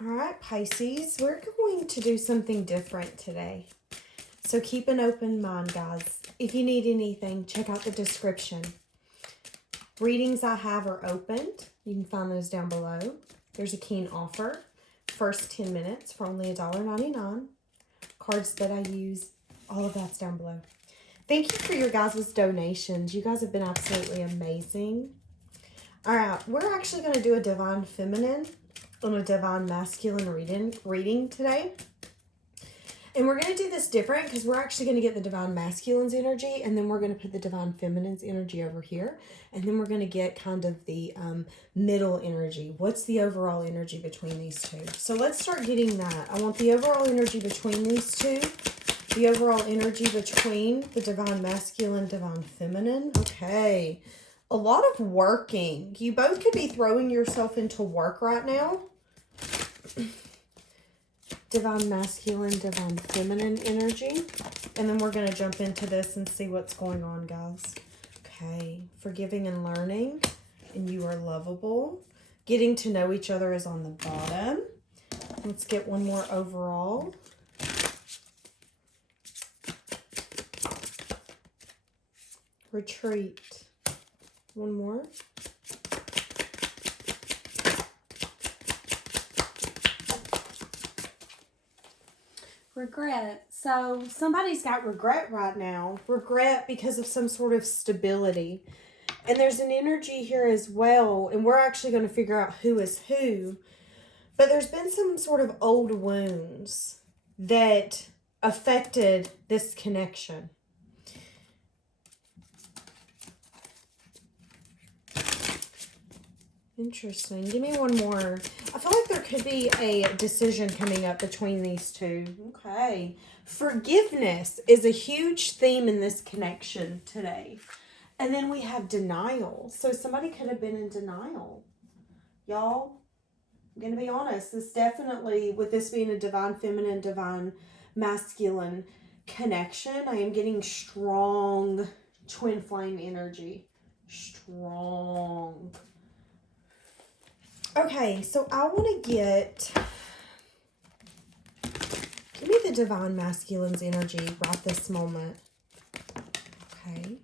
All right, Pisces, we're going to do something different today. So keep an open mind, guys. If you need anything, check out the description. Readings I have are opened. You can find those down below. There's a keen offer. First 10 minutes for only $1.99. Cards that I use, all of that's down below. Thank you for your guys' donations. You guys have been absolutely amazing. All right, we're actually going to do a Divine Feminine and a Divine Masculine reading today. And we're going to do this different because we're actually going to get the Divine Masculine's energy, and then we're going to put the Divine Feminine's energy over here. And then we're going to get kind of the middle energy. What's the overall energy between these two? So let's start getting that. I want the overall energy between these two. The overall energy between the Divine Masculine, Divine Feminine. Okay. A lot of working. You both could be throwing yourself into work right now. Divine Masculine, Divine Feminine energy. And then we're going to jump into this and see what's going on, guys. Okay. Forgiving and learning. And you are lovable. Getting to know each other is on the bottom. Let's get one more overall. Retreat. One more. Regret. So somebody's got regret right now. Regret because of some sort of stability. And there's an energy here as well. And we're actually going to figure out who is who. But there's been some sort of old wounds that affected this connection. Interesting. Give me one more. I feel like there could be a decision coming up between these two. Okay. Forgiveness is a huge theme in this connection today. And then we have denial. So somebody could have been in denial. Y'all, I'm going to be honest. This definitely, with this being a Divine Feminine, Divine Masculine connection, I am getting strong twin flame energy. Strong. Okay, so I want to give me the Divine Masculine's energy right this moment. Okay.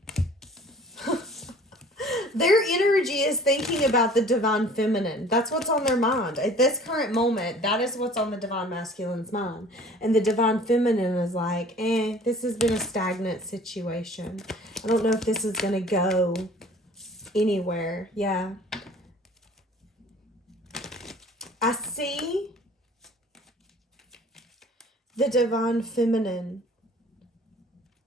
Their energy is thinking about the Divine Feminine. That's what's on their mind. At this current moment, that is what's on the Divine Masculine's mind. And the Divine Feminine is like, this has been a stagnant situation. I don't know if this is going to go anywhere. Yeah. I see the Divine Feminine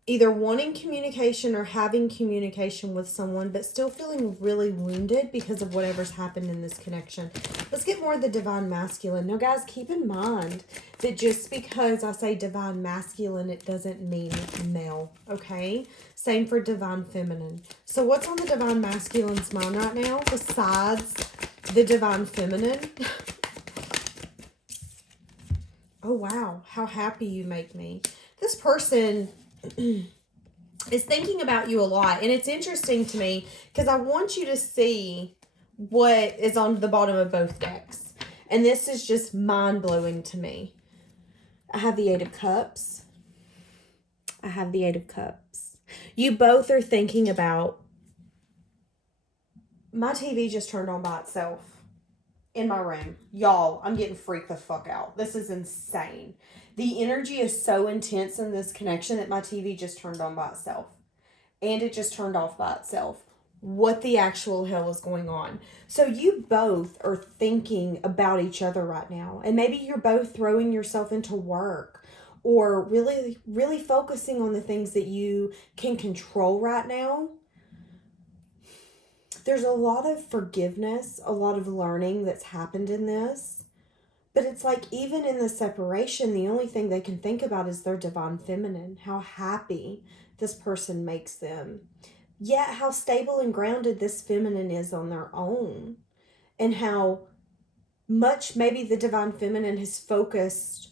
either wanting communication or having communication with someone, but still feeling really wounded because of whatever's happened in this connection. Let's get more of the Divine Masculine. Now, guys, keep in mind that just because I say Divine Masculine, it doesn't mean male, okay? Same for Divine Feminine. So what's on the Divine Masculine's mind right now besides the Divine Feminine? Oh, wow. How happy you make me. This person is thinking about you a lot. And it's interesting to me because I want you to see what is on the bottom of both decks. And this is just mind-blowing to me. I have the Eight of Cups. I have the Eight of Cups. You both are thinking about, my TV just turned on by itself. In my room. Y'all, I'm getting freaked the fuck out. This is insane. The energy is so intense in this connection that my TV just turned on by itself. And it just turned off by itself. What the actual hell is going on? So you both are thinking about each other right now. And maybe you're both throwing yourself into work. Or really, really focusing on the things that you can control right now. There's a lot of forgiveness, a lot of learning that's happened in this. But it's like even in the separation, the only thing they can think about is their Divine Feminine. How happy this person makes them. Yet how stable and grounded this feminine is on their own. And how much maybe the Divine Feminine has focused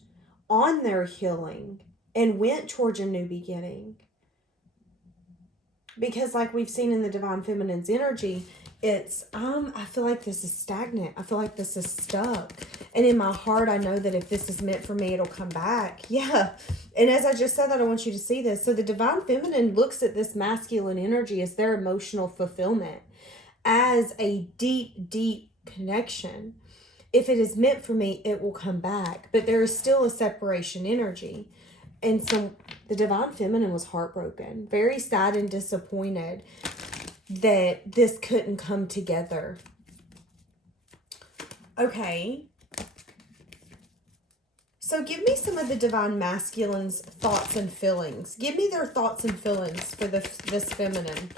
on their healing and went towards a new beginning. Because like we've seen in the Divine Feminine's energy, it's, I feel like this is stagnant. I feel like this is stuck. And in my heart, I know that if this is meant for me, it'll come back. Yeah. And as I just said that, I want you to see this. So the Divine Feminine looks at this masculine energy as their emotional fulfillment, as a deep, deep connection. If it is meant for me, it will come back. But there is still a separation energy. And so the Divine Feminine was heartbroken, very sad and disappointed that this couldn't come together. Okay. So give me some of the Divine Masculine's thoughts and feelings. Give me their thoughts and feelings for this feminine.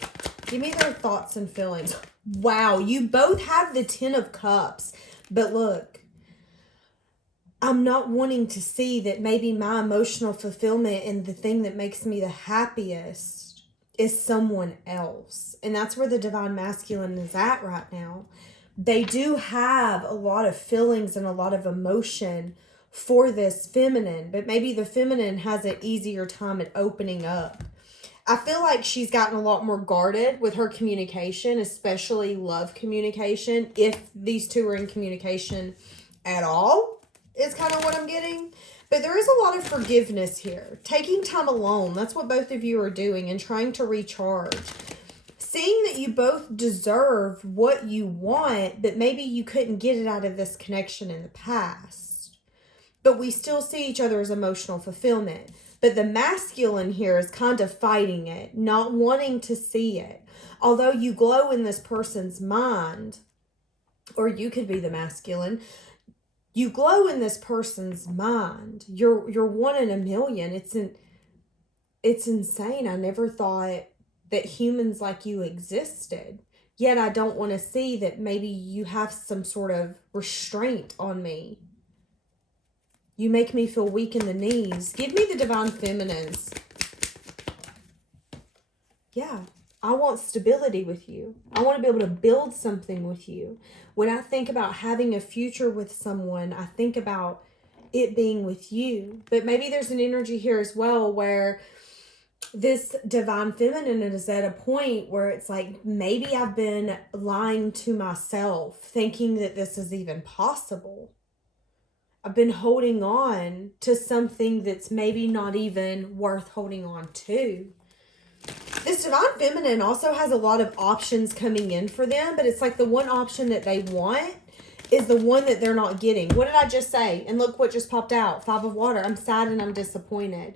Give me their thoughts and feelings. Wow, you both have the Ten of Cups. But look, I'm not wanting to see that maybe my emotional fulfillment and the thing that makes me the happiest is someone else. And that's where the Divine Masculine is at right now. They do have a lot of feelings and a lot of emotion for this feminine, but maybe the feminine has an easier time at opening up. I feel like she's gotten a lot more guarded with her communication, especially love communication, if these two are in communication at all, is kind of what I'm getting. But there is a lot of forgiveness here. Taking time alone, that's what both of you are doing, and trying to recharge. Seeing that you both deserve what you want, but maybe you couldn't get it out of this connection in the past. But we still see each other as emotional fulfillment. But the masculine here is kind of fighting it, not wanting to see it. Although you glow in this person's mind, or you could be the masculine, you glow in this person's mind. You're one in a million. It's insane. I never thought that humans like you existed. Yet I don't want to see that maybe you have some sort of restraint on me. You make me feel weak in the knees. Give me the Divine Feminines. Yeah, I want stability with you. I want to be able to build something with you. When I think about having a future with someone, I think about it being with you. But maybe there's an energy here as well where this Divine Feminine is at a point where it's like, maybe I've been lying to myself, thinking that this is even possible. I've been holding on to something that's maybe not even worth holding on to. This Divine Feminine also has a lot of options coming in for them, but it's like the one option that they want is the one that they're not getting. What did I just say? And look what just popped out. 5 of Water. I'm sad and I'm disappointed.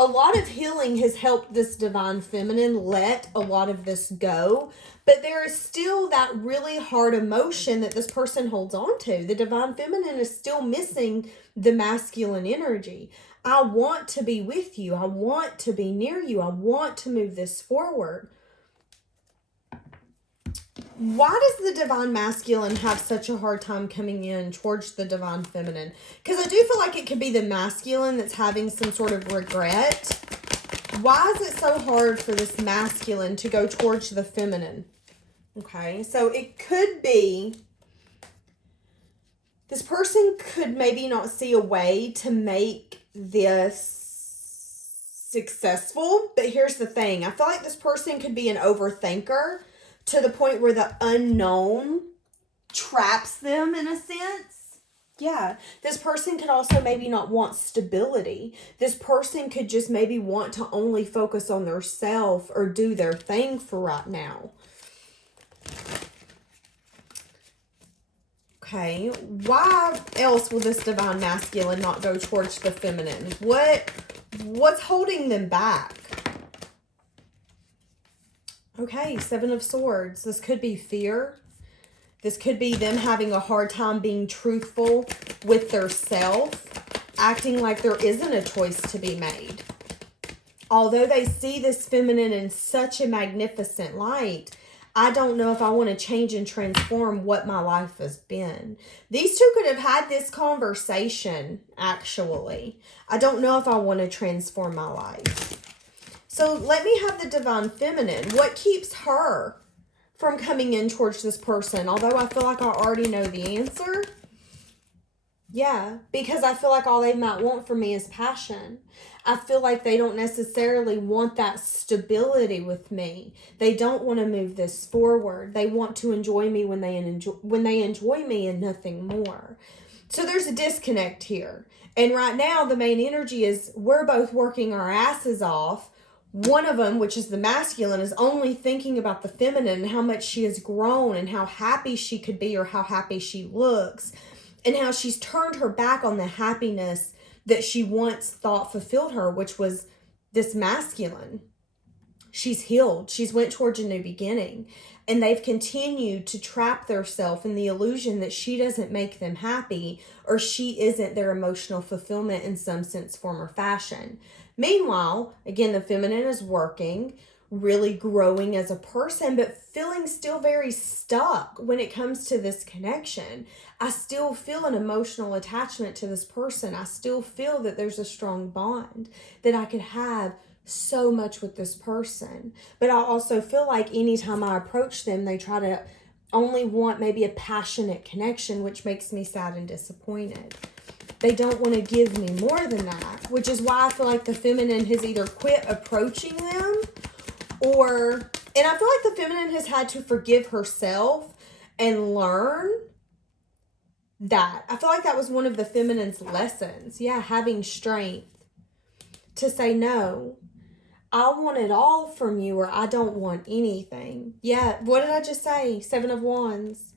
A lot of healing has helped this Divine Feminine let a lot of this go, but there is still that really hard emotion that this person holds on to. The Divine Feminine is still missing the masculine energy. I want to be with you. I want to be near you. I want to move this forward. Why does the Divine Masculine have such a hard time coming in towards the Divine Feminine? Because I do feel like it could be the masculine that's having some sort of regret. Why is it so hard for this masculine to go towards the feminine? Okay, so it could be this person could maybe not see a way to make this successful. But here's the thing. I feel like this person could be an overthinker, to the point where the unknown traps them in a sense. Yeah. This person could also maybe not want stability. This person could just maybe want to only focus on their self or do their thing for right now. Okay. Why else will this Divine Masculine not go towards the feminine? What's holding them back? Okay, 7 of Swords. This could be fear. This could be them having a hard time being truthful with their self, acting like there isn't a choice to be made. Although they see this feminine in such a magnificent light, I don't know if I want to change and transform what my life has been. These two could have had this conversation, actually. I don't know if I want to transform my life. So let me have the Divine Feminine. What keeps her from coming in towards this person? Although I feel like I already know the answer. Yeah, because I feel like all they might want from me is passion. I feel like they don't necessarily want that stability with me. They don't want to move this forward. They want to enjoy me when they enjoy me and nothing more. So there's a disconnect here. And right now, the main energy is we're both working our asses off. One of them, which is the masculine, is only thinking about the feminine and how much she has grown and how happy she could be or how happy she looks and how she's turned her back on the happiness that she once thought fulfilled her, which was this masculine. She's healed. She's went towards a new beginning. And they've continued to trap themselves in the illusion that she doesn't make them happy or she isn't their emotional fulfillment in some sense, form, or fashion. Meanwhile, again, the feminine is working, really growing as a person, but feeling still very stuck when it comes to this connection. I still feel an emotional attachment to this person. I still feel that there's a strong bond that I could have so much with this person. But I also feel like anytime I approach them, they try to only want maybe a passionate connection, which makes me sad and disappointed. They don't want to give me more than that, which is why I feel like the feminine has either quit approaching them and I feel like the feminine has had to forgive herself and learn that. I feel like that was one of the feminine's lessons. Yeah, having strength to say, no, I want it all from you or I don't want anything. Yeah, what did I just say? 7 of Wands.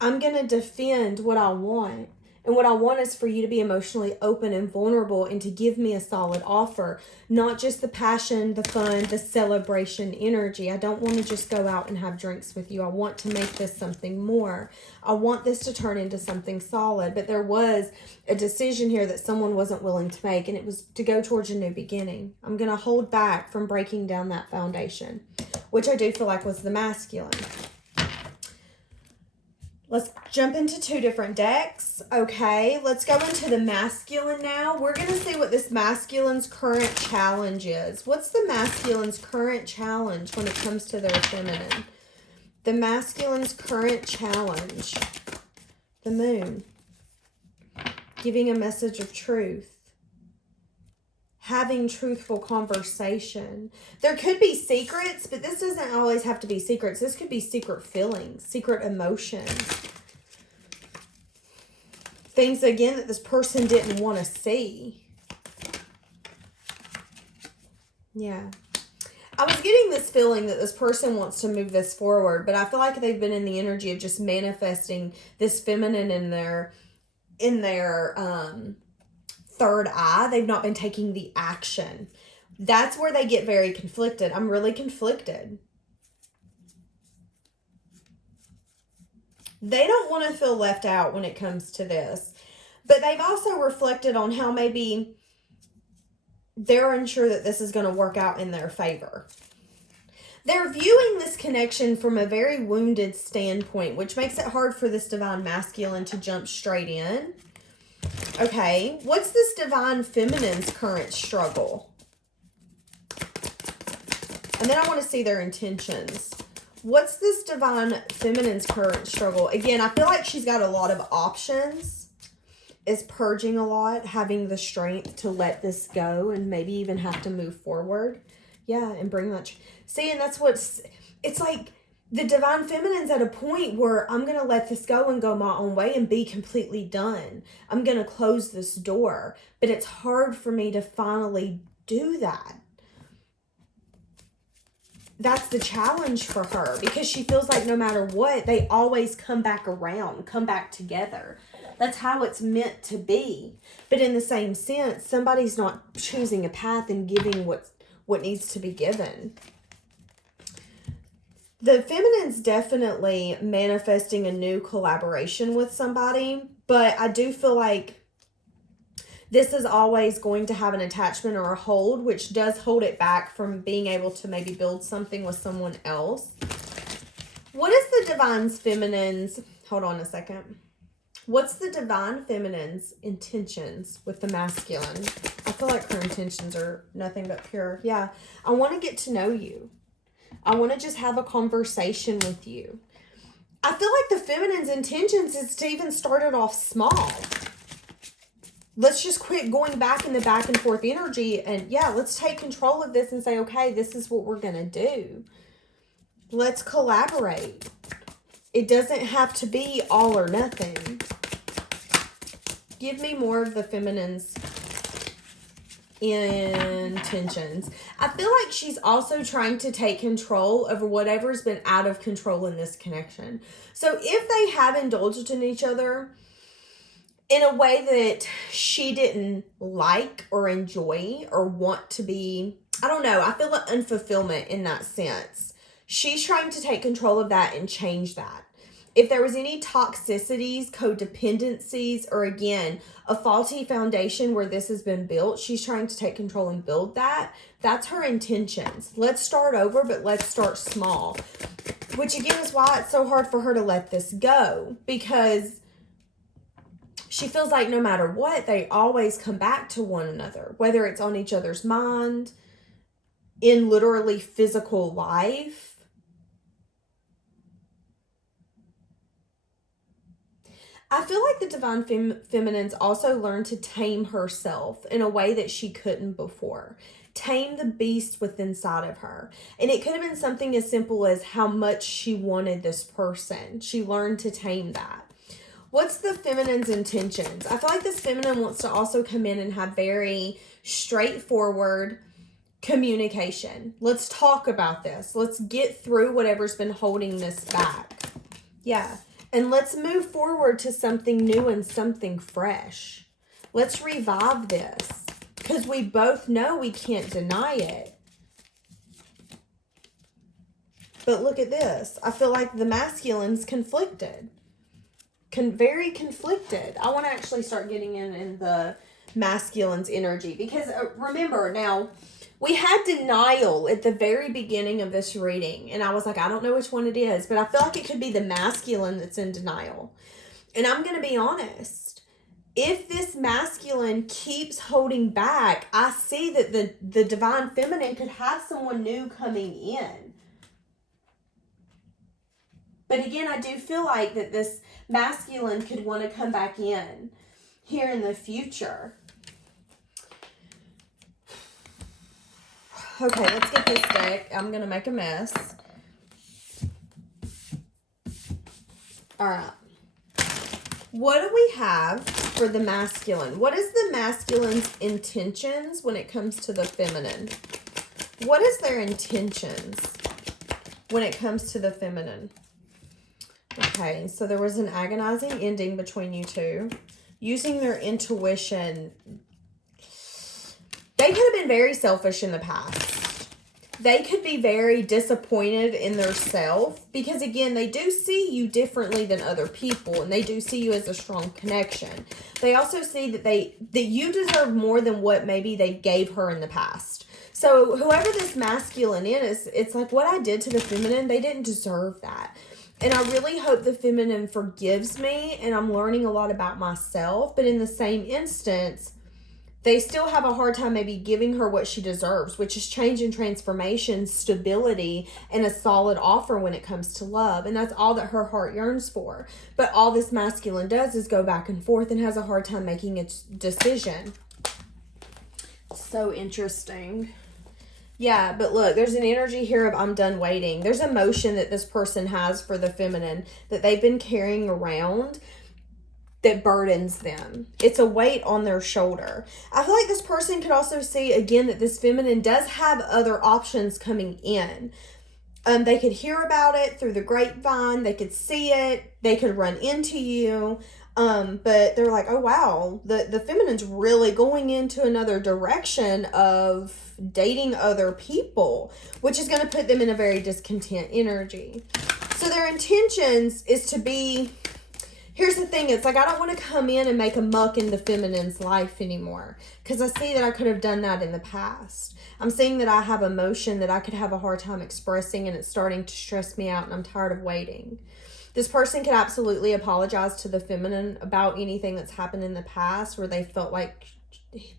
I'm going to defend what I want. And what I want is for you to be emotionally open and vulnerable and to give me a solid offer. Not just the passion, the fun, the celebration energy. I don't want to just go out and have drinks with you. I want to make this something more. I want this to turn into something solid. But there was a decision here that someone wasn't willing to make, and it was to go towards a new beginning. I'm going to hold back from breaking down that foundation, which I do feel like was the masculine. Let's jump into 2 different decks. Okay, let's go into the masculine now. We're going to see what this masculine's current challenge is. What's the masculine's current challenge when it comes to their feminine? The masculine's current challenge. The moon. Giving a message of truth. Having truthful conversation. There could be secrets, but this doesn't always have to be secrets. This could be secret feelings, secret emotions. Things, again, that this person didn't want to see. Yeah. I was getting this feeling that this person wants to move this forward, but I feel like they've been in the energy of just manifesting this feminine in their third eye. They've not been taking the action. That's where they get very conflicted. I'm really conflicted. They don't want to feel left out when it comes to this. But they've also reflected on how maybe they're unsure that this is going to work out in their favor. They're viewing this connection from a very wounded standpoint, which makes it hard for this divine masculine to jump straight in. Okay, what's this divine feminine's current struggle? And then I want to see their intentions. What's this divine feminine's current struggle? Again, I feel like she's got a lot of options, is purging a lot, having the strength to let this go and maybe even have to move forward. Yeah, and bring that. See, and that's it's like the divine feminine's at a point where I'm going to let this go and go my own way and be completely done. I'm going to close this door, but it's hard for me to finally do that. That's the challenge for her because she feels like no matter what, they always come back around, come back together. That's how it's meant to be. But in the same sense, somebody's not choosing a path and giving what needs to be given. The feminine's definitely manifesting a new collaboration with somebody, but I do feel like this is always going to have an attachment or a hold, which does hold it back from being able to maybe build something with someone else. What is the divine feminine's, hold on a second. What's the divine feminine's intentions with the masculine? I feel like her intentions are nothing but pure. Yeah, I want to get to know you. I want to just have a conversation with you. I feel like the feminine's intentions is to even start it off small. Let's just quit going back in the back and forth energy. And yeah, let's take control of this and say, okay, this is what we're going to do. Let's collaborate. It doesn't have to be all or nothing. Give me more of the feminine's intentions. I feel like she's also trying to take control over whatever's been out of control in this connection. So if they have indulged in each other in a way that she didn't like or enjoy or want to be, I don't know, I feel an unfulfillment in that sense. She's trying to take control of that and change that. If there was any toxicities, codependencies, or again, a faulty foundation where this has been built, she's trying to take control and build that. That's her intentions. Let's start over, but let's start small. Which again is why it's so hard for her to let this go. Because she feels like no matter what, they always come back to one another. Whether it's on each other's mind, in literally physical life. I feel like the Divine Feminine's also learned to tame herself in a way that she couldn't before. Tame the beast within inside of her. And it could have been something as simple as how much she wanted this person. She learned to tame that. What's the feminine's intentions? I feel like this feminine wants to also come in and have very straightforward communication. Let's talk about this. Let's get through whatever's been holding this back. Yeah. And let's move forward to something new and something fresh. Let's revive this. Because we both know we can't deny it. But look at this. I feel like the masculine's conflicted. Very conflicted. I want to actually start getting in the masculine's energy. Because remember, now, we had denial at the very beginning of this reading. And I was like, I don't know which one it is. But I feel like it could be the masculine that's in denial. And I'm going to be honest. If this masculine keeps holding back, I see that the Divine Feminine could have someone new coming in. But again, I do feel like that this masculine could want to come back in here in the future. Okay, let's get this deck. I'm going to make a mess. All right. What do we have for the masculine? What is the masculine's intentions when it comes to the feminine? What is their intentions when it comes to the feminine? Okay, so there was an agonizing ending between you two. Using their intuition. They could have been very selfish in the past. They could be very disappointed in their self because, again, they do see you differently than other people, and they do see you as a strong connection. They also see that you deserve more than what maybe they gave her in the past. So whoever this masculine is, it's like what I did to the feminine, they didn't deserve that. And I really hope the feminine forgives me, and I'm learning a lot about myself, but in the same instance, they still have a hard time maybe giving her what she deserves, which is change and transformation, stability, and a solid offer when it comes to love. And that's all that her heart yearns for. But all this masculine does is go back and forth and has a hard time making a decision. So interesting. Yeah, but look, there's an energy here of I'm done waiting. There's emotion that this person has for the feminine that they've been carrying around that burdens them. It's a weight on their shoulder. I feel like this person could also see, again, that this feminine does have other options coming in. They could hear about it through the grapevine. They could see it. They could run into you. But they're like, oh, wow, the feminine's really going into another direction of dating other people, which is going to put them in a very discontent energy. So their intentions is to be... Here's the thing, it's like I don't want to come in and make a muck in the feminine's life anymore because I see that I could have done that in the past. I'm seeing that I have emotion that I could have a hard time expressing and it's starting to stress me out and I'm tired of waiting. This person could absolutely apologize to the feminine about anything that's happened in the past where they felt like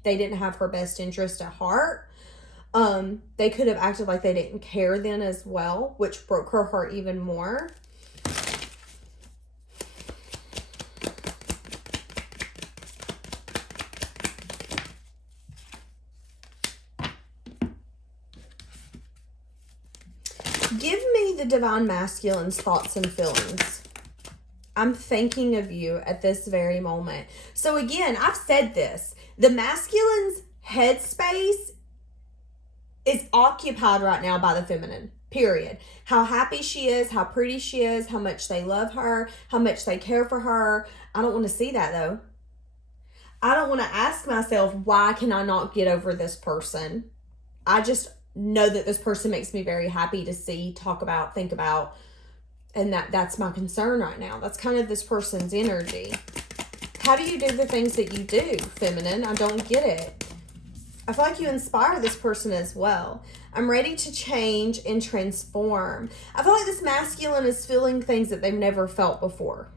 they didn't have her best interest at heart. They could have acted like they didn't care then as well, which broke her heart even more. Give me the Divine Masculine's thoughts and feelings. I'm thinking of you at this very moment. So again, I've said this. The masculine's headspace is occupied right now by the feminine. Period. How happy she is, how pretty she is, how much they love her, how much they care for her. I don't want to see that though. I don't want to ask myself, why can I not get over this person? I just know that this person makes me very happy to see, talk about, think about. And that's my concern right now. That's kind of this person's energy. How do you do the things that you do, feminine? I don't get it. I feel like you inspire this person as well. I'm ready to change and transform. I feel like this masculine is feeling things that they've never felt before.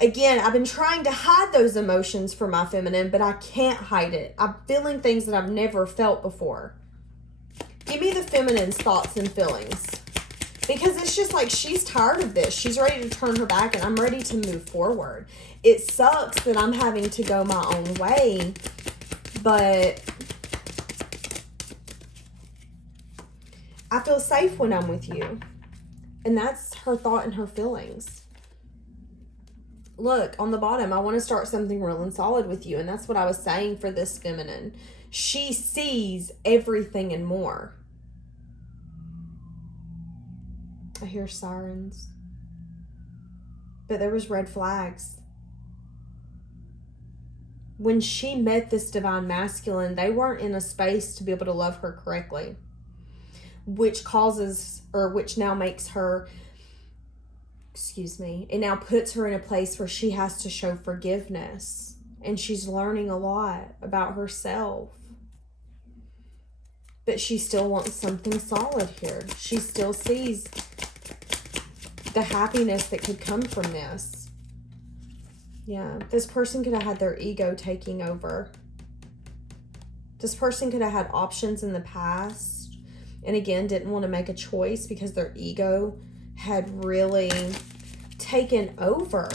Again, I've been trying to hide those emotions from my feminine, but I can't hide it. I'm feeling things that I've never felt before. Give me the feminine's thoughts and feelings. Because it's just like she's tired of this. She's ready to turn her back, and I'm ready to move forward. It sucks that I'm having to go my own way, but I feel safe when I'm with you. And that's her thought and her feelings. Look, on the bottom, I want to start something real and solid with you. And that's what I was saying for this feminine. She sees everything and more. I hear sirens. But there was red flags. When she met this divine masculine, they weren't in a space to be able to love her correctly. Which now makes her, it now puts her in a place where she has to show forgiveness. And she's learning a lot about herself. But she still wants something solid here. She still sees the happiness that could come from this. Yeah, this person could have had their ego taking over. This person could have had options in the past, and again, didn't want to make a choice because their ego had really taken over.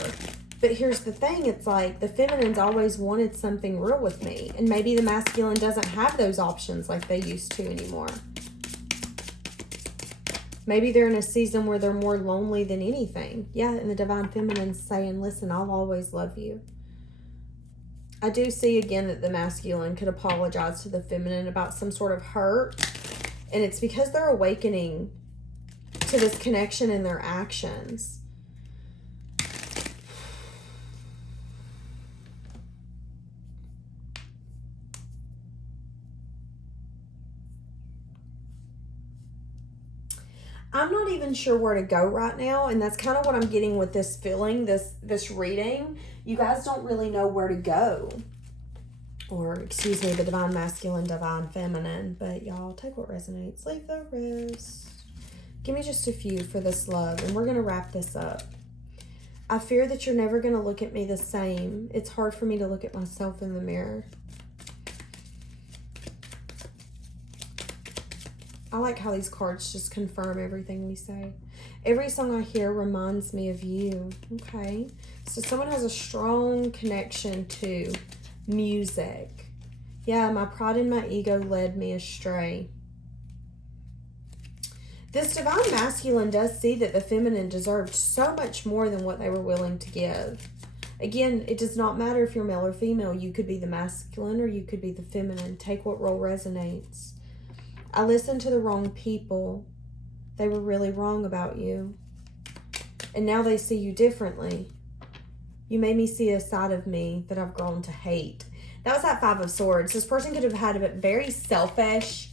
But here's the thing, it's like the feminine's always wanted something real with me, and maybe the masculine doesn't have those options like they used to anymore. Maybe they're in a season where they're more lonely than anything. Yeah, and the divine feminine's saying, listen, I'll always love you. I do see again that the masculine could apologize to the feminine about some sort of hurt. And it's because they're awakening to this connection in their actions. I'm not even sure where to go right now, and that's kind of what I'm getting with this feeling, this reading. You guys don't really know where to go. Or, excuse me, the divine masculine, divine feminine. But y'all, take what resonates. Leave the rest. Give me just a few for this love, and we're going to wrap this up. I fear that you're never going to look at me the same. It's hard for me to look at myself in the mirror. I like how these cards just confirm everything we say. Every song I hear reminds me of you. Okay. So someone has a strong connection to music. Yeah, my pride and my ego led me astray. This divine masculine does see that the feminine deserved so much more than what they were willing to give. Again, it does not matter if you're male or female. You could be the masculine or you could be the feminine. Take what role resonates. I listened to the wrong people. They were really wrong about you. And now they see you differently. You made me see a side of me that I've grown to hate. That was that Five of Swords. This person could have had a very selfish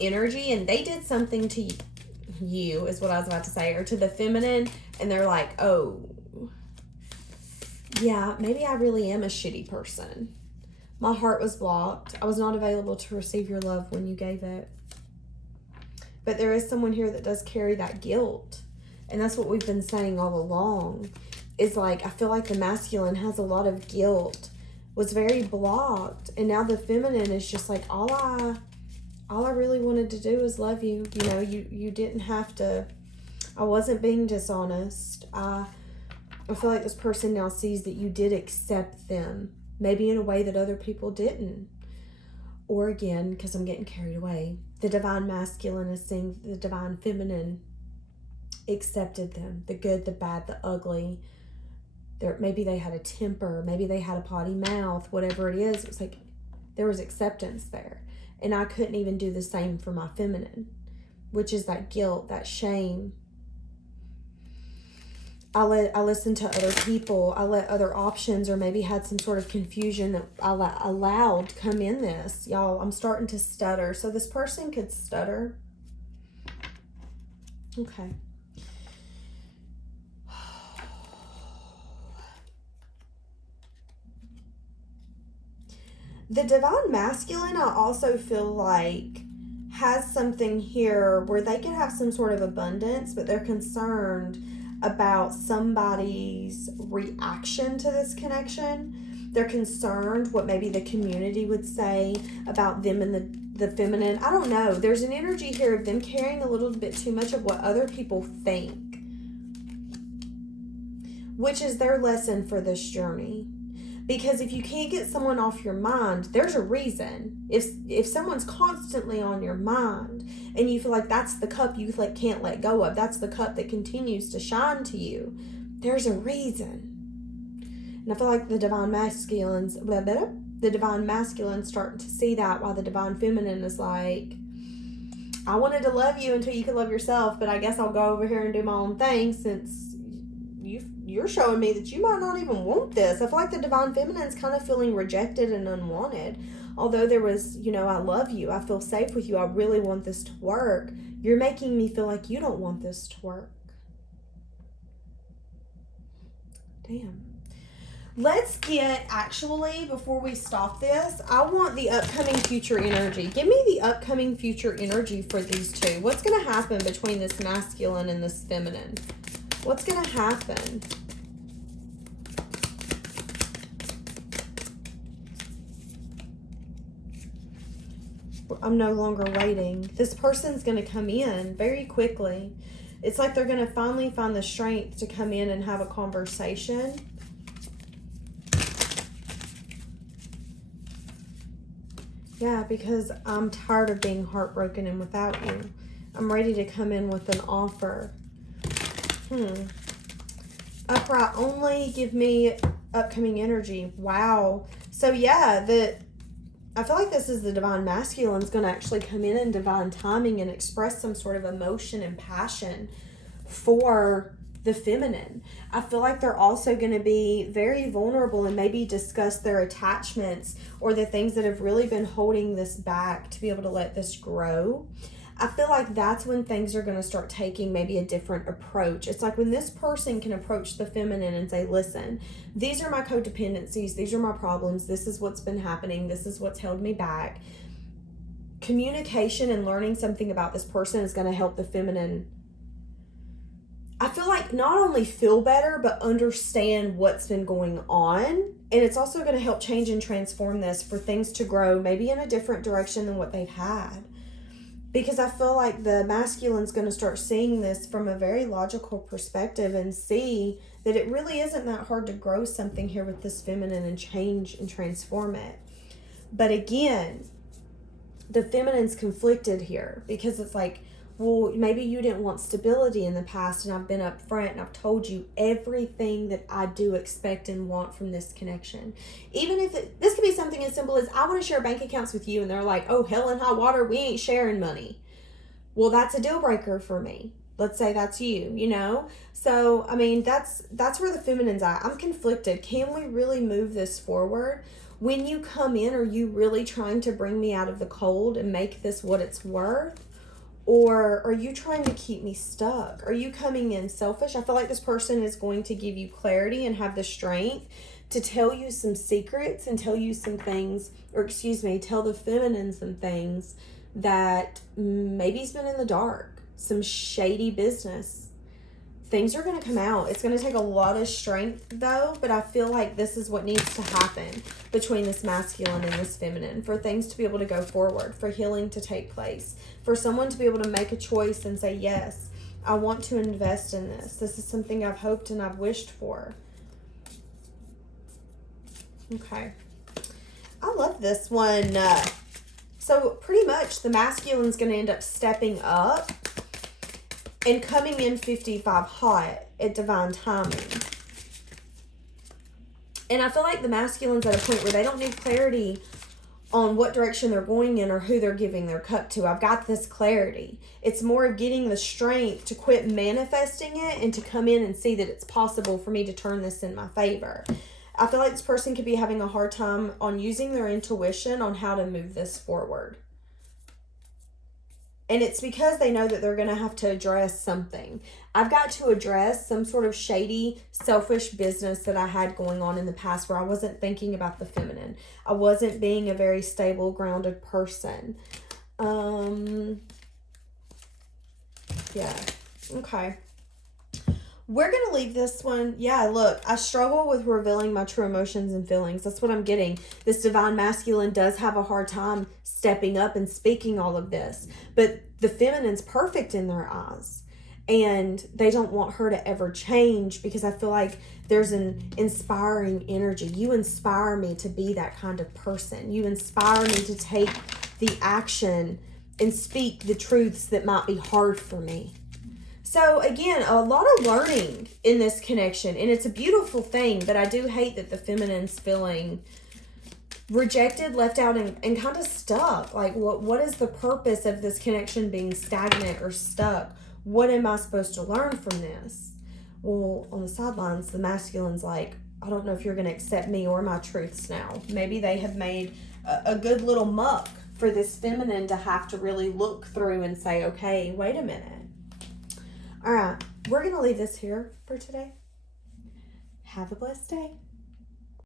energy, and they did something to you, is what I was about to say, or to the feminine, and they're like, oh, yeah, maybe I really am a shitty person. My heart was blocked. I was not available to receive your love when you gave it. But there is someone here that does carry that guilt. And that's what we've been saying all along. Is like, I feel like the masculine has a lot of guilt. Was very blocked. And now the feminine is just like, all I really wanted to do was love you. You know, you didn't have to. I wasn't being dishonest. I feel like this person now sees that you did accept them. Maybe in a way that other people didn't. Or again, because I'm getting carried away, the divine masculine is seeing the divine feminine accepted them. The good, the bad, the ugly. maybe they had a temper, maybe they had a potty mouth, whatever it is. It was like there was acceptance there. And I couldn't even do the same for my feminine, which is that guilt, that shame. I listened to other people. I let other options, or maybe had some sort of confusion that I allowed come in this. Y'all, I'm starting to stutter. So this person could stutter. Okay. The divine masculine, I also feel like, has something here where they can have some sort of abundance, but they're concerned about somebody's reaction to this connection. They're concerned what maybe the community would say about them and the feminine. I don't know. There's an energy here of them caring a little bit too much of what other people think, which is their lesson for this journey. Because if you can't get someone off your mind, there's a reason. If someone's constantly on your mind and you feel like that's the cup you can't let go of, that's the cup that continues to shine to you, there's a reason. And I feel like the divine masculine's starting to see that, while the divine feminine is like, I wanted to love you until you could love yourself, but I guess I'll go over here and do my own thing since you're showing me that you might not even want this. I feel like the divine feminine's kind of feeling rejected and unwanted. Although there was, I love you, I feel safe with you, I really want this to work. You're making me feel like you don't want this to work. Damn. Let's get, actually, before we stop this, I want the upcoming future energy. Give me the upcoming future energy for these two. What's going to happen between this masculine and this feminine? What's going to happen? I'm no longer waiting. This person's going to come in very quickly. It's like they're going to finally find the strength to come in and have a conversation. Yeah, because I'm tired of being heartbroken and without you. I'm ready to come in with an offer. Upright only, give me upcoming energy. Wow. So yeah, I feel like this is the divine masculine's going to actually come in divine timing and express some sort of emotion and passion for the feminine. I feel like they're also going to be very vulnerable and maybe discuss their attachments or the things that have really been holding this back to be able to let this grow. I feel like that's when things are going to start taking maybe a different approach. It's like when this person can approach the feminine and say, listen, these are my codependencies. These are my problems. This is what's been happening. This is what's held me back. Communication and learning something about this person is going to help the feminine, I feel like, not only feel better, but understand what's been going on. And it's also going to help change and transform this for things to grow maybe in a different direction than what they've had. Because I feel like the masculine's going to start seeing this from a very logical perspective and see that it really isn't that hard to grow something here with this feminine and change and transform it. But again, the feminine's conflicted here because it's like, well, maybe you didn't want stability in the past, and I've been upfront and I've told you everything that I do expect and want from this connection. Even if this could be something as simple as, I want to share bank accounts with you, and they're like, oh, hell and high water, we ain't sharing money. Well, that's a deal breaker for me. Let's say that's you, So, I mean, that's where the feminine's at. I'm conflicted. Can we really move this forward? When you come in, are you really trying to bring me out of the cold and make this what it's worth? Or are you trying to keep me stuck? Are you coming in selfish? I feel like this person is going to give you clarity and have the strength to tell you some secrets and tell you some things, tell the feminine some things that maybe has been in the dark, some shady business. Things are going to come out. It's going to take a lot of strength though, but I feel like this is what needs to happen between this masculine and this feminine for things to be able to go forward, for healing to take place, for someone to be able to make a choice and say, yes, I want to invest in this. This is something I've hoped and I've wished for. Okay. I love this one. So pretty much the masculine's going to end up stepping up and coming in 55 hot at divine timing. And I feel like the masculine's at a point where they don't need clarity on what direction they're going in or who they're giving their cup to. I've got this clarity. It's more of getting the strength to quit manifesting it and to come in and see that it's possible for me to turn this in my favor. I feel like this person could be having a hard time on using their intuition on how to move this forward. And it's because they know that they're going to have to address something. I've got to address some sort of shady, selfish business that I had going on in the past where I wasn't thinking about the feminine. I wasn't being a very stable, grounded person. Yeah. Okay. We're going to leave this one. Yeah, look, I struggle with revealing my true emotions and feelings. That's what I'm getting. This divine masculine does have a hard time stepping up and speaking all of this. But the feminine's perfect in their eyes. And they don't want her to ever change because I feel like there's an inspiring energy. You inspire me to be that kind of person. You inspire me to take the action and speak the truths that might be hard for me. So again, a lot of learning in this connection, and it's a beautiful thing, but I do hate that the feminine's feeling rejected, left out, and kind of stuck. Like, what is the purpose of this connection being stagnant or stuck? What am I supposed to learn from this? Well, on the sidelines, the masculine's like, I don't know if you're going to accept me or my truths now. Maybe they have made a good little muck for this feminine to have to really look through and say, okay, wait a minute. All right, we're going to leave this here for today. Have a blessed day.